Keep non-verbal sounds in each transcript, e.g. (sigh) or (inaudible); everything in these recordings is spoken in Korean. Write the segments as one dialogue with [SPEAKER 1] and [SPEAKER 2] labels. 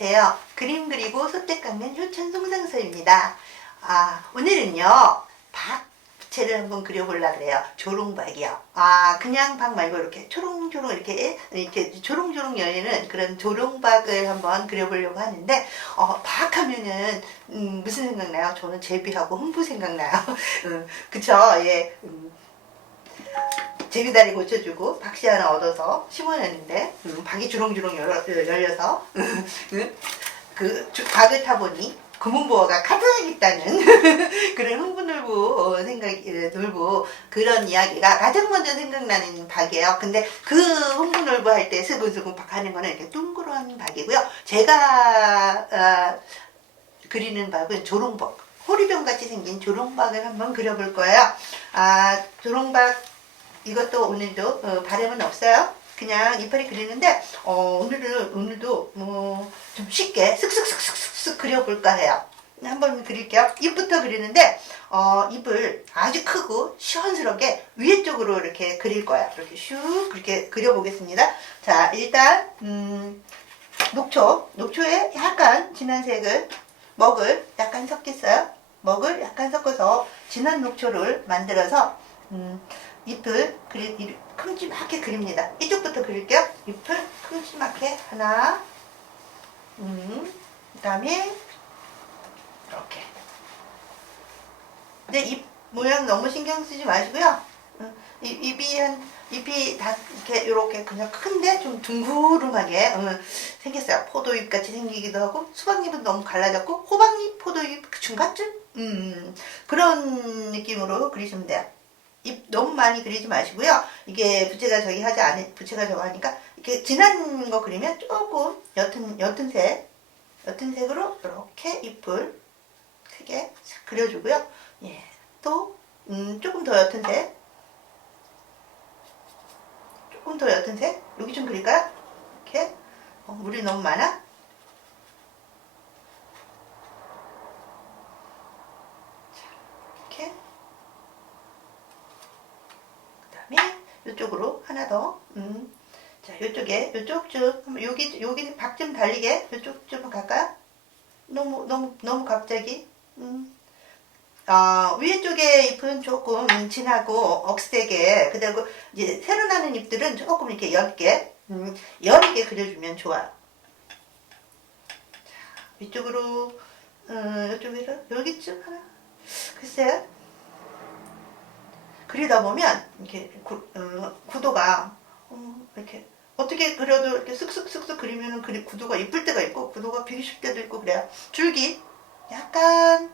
[SPEAKER 1] 안녕하세요. 그림 그리고 소떼 깎는 효천 송상서입니다. 아, 오늘은요, 박 부채를 한번 그려보려 그래요. 조롱박이요. 아, 그냥 박 말고 이렇게 초롱초롱 이렇게, 이렇게 조롱조롱 열리는 그런 조롱박을 한번 그려보려고 하는데, 어, 박 하면은, 음, 무슨 생각나요? 저는 제비하고 흥부 생각나요. 음, (laughs) 그쵸? 예. 음, 제비다리 고쳐주고 박씨 하나 얻어서 심어냈는데 음, 박이 주렁주렁 열어, 열려서 (laughs) 음, 그 주- 박을 타보니 금은보화가 가득 있다는 (laughs) 그런 흥분을보 어, 생각이 놀고 그런 이야기가 가장 먼저 생각나는 박이에요. 근데 그 흥분을보 할때 스근스근 박 하는 거는 이렇게 둥그런 박이고요. 제가 어, 그리는 박은 조롱박 호리병 같이 생긴 조롱박을 한번 그려볼 거예요. 아 조롱박 이것도 오늘도 어, 바람은 없어요. 그냥 이파리 그리는데 어, 오늘은 오늘도 뭐 좀 쉽게 쓱쓱쓱쓱쓱 그려볼까 해요. 한번 그릴게요. 입부터 그리는데 어, 입을 아주 크고 시원스럽게 위에 쪽으로 이렇게 그릴 거예요. 이렇게 슉 그렇게 그려보겠습니다. 자 일단 음, 녹초 녹초에 약간 진한 색을 먹을 약간 섞겠어요. 먹을 약간 섞어서 진한 녹초를 만들어서 음, 잎을 그리, 이- 큼지막하게 그립니다. 이쪽부터 그릴게요. 잎을 큼지막하게 하나, 음, 그 다음에 이렇게. 근데 잎 모양 너무 신경 쓰지 마시고요. 음, 이- 잎이 한 잎이 다 이렇게 이렇게 그냥 큰데 좀 둥그름하게 음, 생겼어요. 포도잎 같이 생기기도 하고 수박잎은 너무 갈라졌고 호박잎, 포도잎 그 중간쯤 음, 그런 느낌으로 그리시면 돼요. 입 너무 많이 그리지 마시고요. 이게 부채가 저기 하지 않은 부채가 저거 하니까 이렇게 진한 거 그리면 조금 옅은 옅은 색 옅은 색으로 이렇게 잎을 크게 싹 그려주고요. 예, 또 음, 조금 더 옅은 색, 조금 더 옅은 색 여기 좀 그릴까요? 이렇게 어, 물이 너무 많아. 자, 이렇게. 그다음에 이쪽으로 하나 더. 음. 자, 이쪽에 이쪽 쭉 한번 여기 여기 박 좀 달리게 이쪽 좀 갈까요? 너무 너무 너무 갑자기. 음. 아, 위에 쪽에 잎은 조금 진하고 억세게, 그리고 이제 새로 나는 잎들은 조금 이렇게 옅게, 음, 여리게 그려주면 좋아요. 자, 위쪽으로, 음, 이쪽으로, 여기쯤 하나. 글쎄요. 그리다 보면 이렇게 구, 어, 구도가 어, 이렇게 어떻게 그려도 이렇게 쓱쓱쓱쓱 그리면은 그리 구도가 이쁠 때가 있고 구도가 비기 때도 있고 그래요. 줄기 약간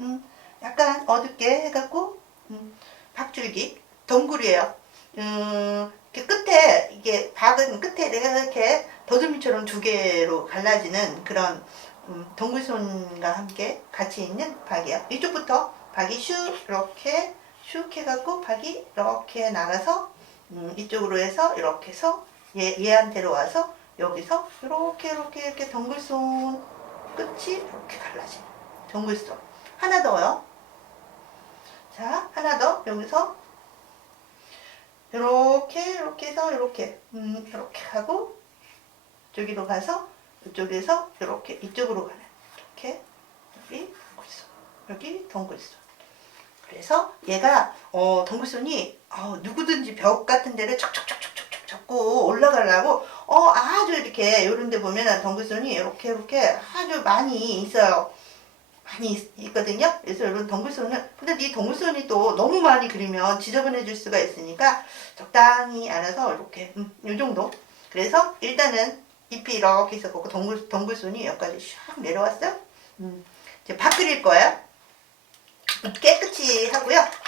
[SPEAKER 1] 음, 약간 어둡게 해갖고 음, 박줄기 덩굴이에요. 음, 이렇게 끝에 이게 박은 끝에 이렇게 더듬이처럼 두 개로 갈라지는 그런 음, 덩굴손과 함께 같이 있는 박이에요. 이쪽부터 박이 슉 이렇게 슉 해갖고 박이 이렇게 나가서 음, 이쪽으로 해서 이렇게 해서 얘, 얘한테로 와서 여기서 이렇게 이렇게 이렇게 덩굴손 끝이 이렇게 갈라지는 덩굴손. 하나 더요. 자 하나 더. 여기서 이렇게 이렇게 해서 이렇게 음 이렇게 하고 저기로 가서 이쪽에서 이렇게 이쪽으로 가는 이렇게 여기 덩굴손 여기 덩굴손. 그래서 얘가 어, 덩굴손이 어, 누구든지 벽 같은 데를 척척 잡고 올라가려고 어, 아주 이렇게 이런 데 보면 덩굴손이 이렇게 이렇게 아주 많이 있어요. 많이 있, 있거든요. 그래서 이런 덩굴손은 근데 이 덩굴손이 또 너무 많이 그리면 지저분해질 수가 있으니까 적당히 알아서 이렇게 음, 이 정도. 그래서 일단은 잎이 이렇게 있었고 덩굴 덩굴손이 여기까지 샥 내려왔어요. 음, 이제 밥 그릴 거예요. 깨끗이 하고요.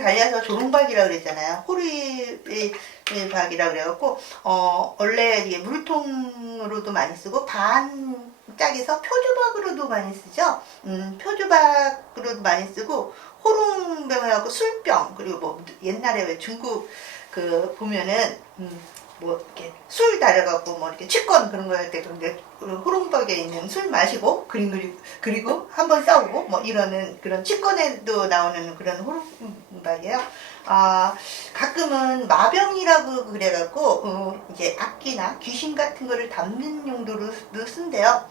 [SPEAKER 1] 달려서 조롱박이라 그랬잖아요. 호리박이라 그래갖고 어 원래 이게 물통으로도 많이 쓰고 반 짝에서 표주박으로도 많이 쓰죠. 음, 표주박으로도 많이 쓰고 호롱병하고 술병 그리고 뭐 옛날에 왜 중국 그 보면은 음, 뭐 이렇게 술 달여갖고 뭐 이렇게 치권 그런 거 할 때 그런데 호롱박에 있는 술 마시고 그림 그리고 그리고 한번 싸우고 뭐 이러는 그런 치권에도 나오는 그런 호롱박이에요. 아 가끔은 마병이라고 그래갖고 어, 이제 악기나 귀신 같은 거를 담는 용도로 쓴대요.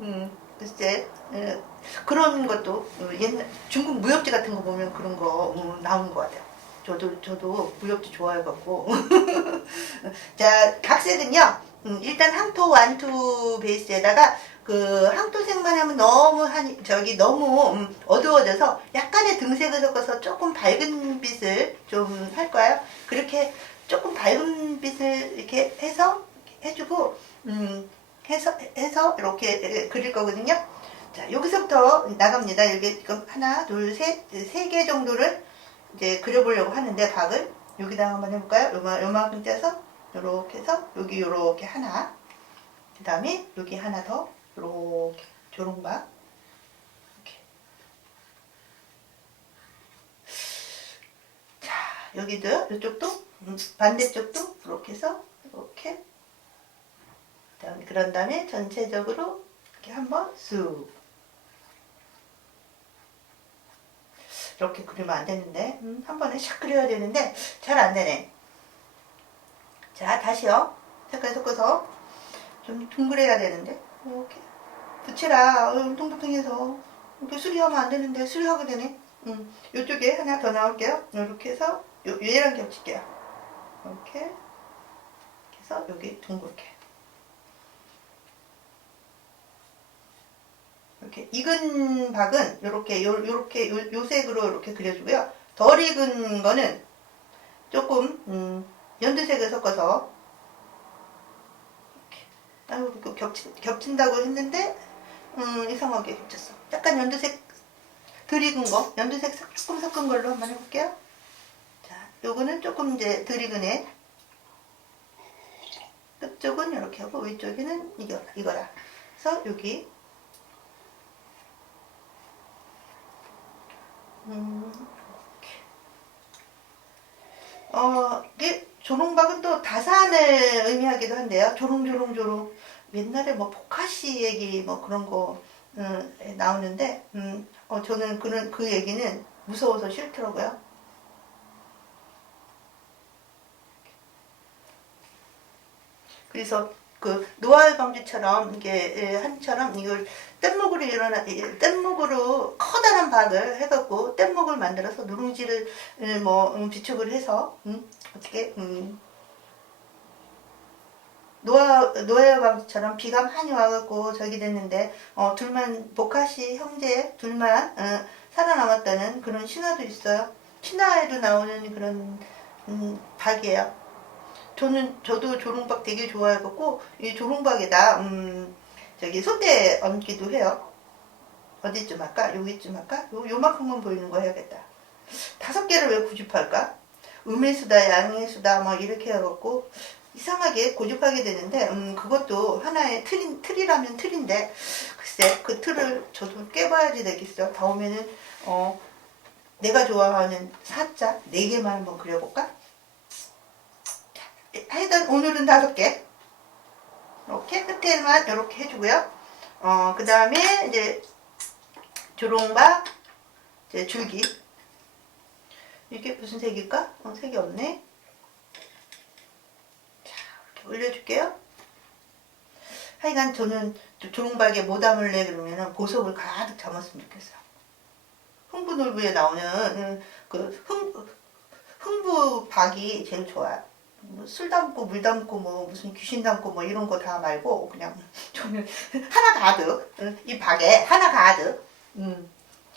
[SPEAKER 1] 음 글쎄 어, 그런 것도 어, 옛날 중국 무협지 같은 거 보면 그런 거 어, 나오는 것 같아요. 저도 저도 무협지 좋아해갖고 (laughs) (laughs) 자 각색은요 음, 일단 항토 완투 베이스에다가 그 항토색만 하면 너무 한 저기 너무 음, 어두워져서 약간의 등색을 섞어서 조금 밝은 빛을 좀 할 거예요. 그렇게 조금 밝은 빛을 이렇게 해서 해주고 음 해서 해서 이렇게 그릴 거거든요. 자 여기서부터 나갑니다. 여기 지금 하나 둘 셋 세 개 정도를 이제 그려보려고 하는데 박을 여기다가 한번 해볼까요? 요만 요만큼 떼서 요렇게 해서 여기 요렇게 하나. 그 다음에 여기 하나 더 요렇게 조롱박 자 여기도 이쪽도 음, 반대쪽도 이렇게 해서 이렇게. 그다음에 그런 다음에 전체적으로 이렇게 한번 쑥 이렇게 그리면 안 되는데 음, 한 번에 샥 그려야 되는데 잘 안 되네. 자 다시요. 색깔 섞어서 좀 둥그래야 되는데 이렇게 붙이라. 뚱뚱해서. 이렇게 수리하면 안 되는데 수리하게 되네. 음, 이쪽에 하나 더 나올게요. 이렇게 해서 요, 얘랑 겹칠게요. 이렇게 해서 여기 둥글게 이렇게 익은 박은 요렇게 요, 요렇게 요, 요 색으로 이렇게 그려주고요. 덜 익은 거는 조금 음, 연두색을 섞어서 이렇게 겹친, 겹친다고 했는데 음, 이상하게 겹쳤어. 약간 연두색 덜 익은 거 연두색 조금 섞은 걸로 한번 해볼게요. 자, 요거는 조금 이제 덜 익은 애 끝쪽은 이렇게 하고 위쪽에는 이거, 이거라. 그래서 여기 음, 이렇게. 어, 이게 조롱박은 또 다산을 의미하기도 한데요. 조롱조롱조롱. 옛날에 뭐 포카시 얘기 뭐 그런 거 음, 나오는데, 음, 어, 저는 그런 그 얘기는 무서워서 싫더라고요. 그래서 그 노알 방지처럼 이게 예, 한처럼 이걸 뗏목으로 일어나 이 뗏목으로 커다란 박을 해갖고 뗏목을 만들어서 누룽지를 음, 뭐 음, 비축을 해서 음, 어떻게 음, 노아 노아 방지처럼 비가 많이 와갖고 저기 됐는데 어, 둘만 보카시 형제 둘만 어, 살아남았다는 그런 신화도 있어요. 신화에도 나오는 그런 음, 박이에요. 저는 저도 조롱박 되게 좋아해갖고 이 조롱박에다 음 저기 소대 얹기도 해요. 어디쯤 할까? 여기쯤 할까? 요 요만큼만 보이는 거 해야겠다. 다섯 개를 왜 고집할까? 음의수다, 양의수다 막 이렇게 해갖고 이상하게 고집하게 되는데 음 그것도 하나의 틀인 틀이라면 틀인데 글쎄 그 틀을 저도 깨봐야지 되겠어. 다음에는 어 내가 좋아하는 사자 네 개만 한번 그려볼까? 하여튼 오늘은 다섯 개 이렇게 끝에만 이렇게 해주고요. 어, 그 다음에 이제 조롱박, 이제 줄기. 이게 무슨 색일까? 어, 색이 없네. 자, 이렇게 올려줄게요. 하여간 저는 조- 조롱박에 뭐 담을래 그러면은 보석을 가득 담았으면 좋겠어요. 흥부놀부에 나오는 음, 그 흥, 흥부박이 제일 좋아요. 뭐술 담고 물 담고 뭐 무슨 귀신 담고 뭐 이런 거 다 말고 그냥 (laughs) 저는 하나 가득 응, 이 박에 하나 가득 음,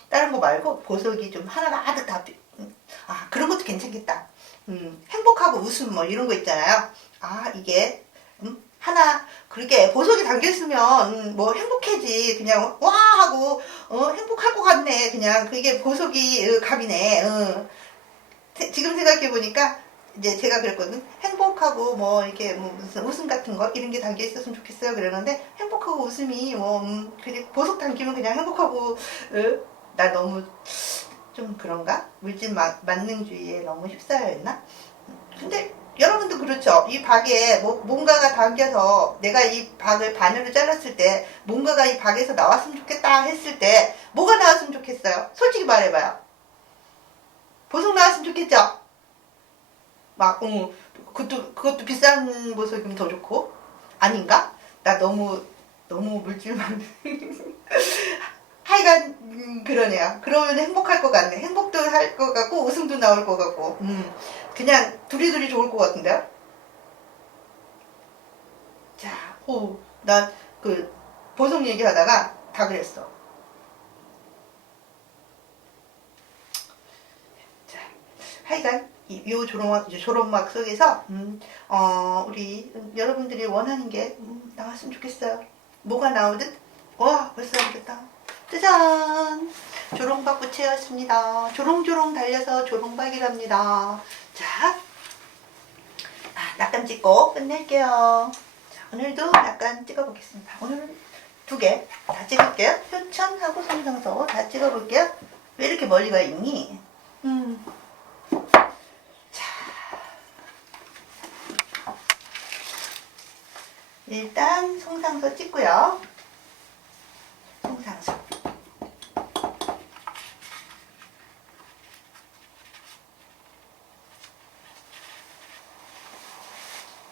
[SPEAKER 1] 다른 거 말고 보석이 좀 하나 가득 다 비- 음, 아 그런 것도 괜찮겠다. 음, 행복하고 웃음 뭐 이런 거 있잖아요. 아 이게 음, 하나 그렇게 보석이 담겨 있으면 음, 뭐 행복해지. 그냥 와 하고 어, 행복할 것 같네. 그냥 그게 보석이 어, 갑이네. 어. 세- 지금 생각해 보니까 이제 제가 그랬거든 행복하고 뭐 이렇게 뭐 무슨 웃음 같은 거 이런 게 담겨 있었으면 좋겠어요 그러는데 행복하고 웃음이 뭐 음, 그리 보석 담기면 그냥 행복하고 어? 나 너무 좀 그런가 물질 마- 만능주의에 너무 휩싸여 있나 근데 여러분도 그렇죠. 이 박에 뭐, 뭔가가 담겨서 내가 이 박을 반으로 잘랐을 때 뭔가가 이 박에서 나왔으면 좋겠다 했을 때 뭐가 나왔으면 좋겠어요? 솔직히 말해봐요. 보석 나왔으면 좋겠죠? 막, 응, 그것도, 그것도 비싼 보석이면 더 좋고. 아닌가? 나 너무, 너무 물질만. (laughs) 하여간, 음, 그러네요. 그러면 행복할 것 같네. 행복도 할 것 같고, 웃음도 나올 것 같고. 음, 그냥 둘이둘이 좋을 것 같은데요? 자, 오, 나 그, 보석 얘기하다가 다 그랬어. 자, 하여간, 이, 요 조롱막, 조롱막 속에서, 음, 어, 우리, 음, 여러분들이 원하는 게, 음, 나왔으면 좋겠어요. 뭐가 나오든, 와, 벌써 알겠다. 짜잔! 조롱박 부채였습니다. 조롱조롱 달려서 조롱박이랍니다. 자, 아, 낙감 찍고 끝낼게요. 자, 오늘도 낙감 찍어보겠습니다. 오늘은 두개 다 찍을게요. 효천하고 성상서 다 찍어볼게요. 왜 이렇게 멀리 가 있니? 음. 일단 송상서 찍고요. 송상서.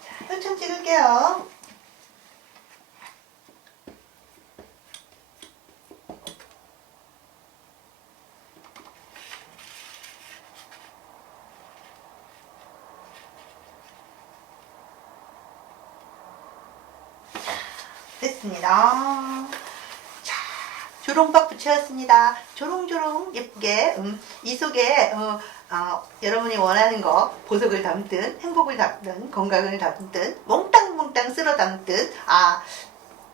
[SPEAKER 1] 자, 효천 찍을게요. 됐습니다. 자, 조롱박 붙였습니다. 조롱조롱 예쁘게 음, 이 속에 어, 어, 여러분이 원하는 거 보석을 담든 행복을 담든 건강을 담든 몽땅몽땅 쓸어 담든 아,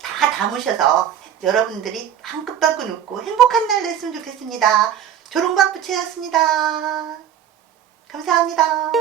[SPEAKER 1] 다 담으셔서 여러분들이 한끗방긋 웃고 행복한 날 됐으면 좋겠습니다. 조롱박 부채였습니다. 감사합니다.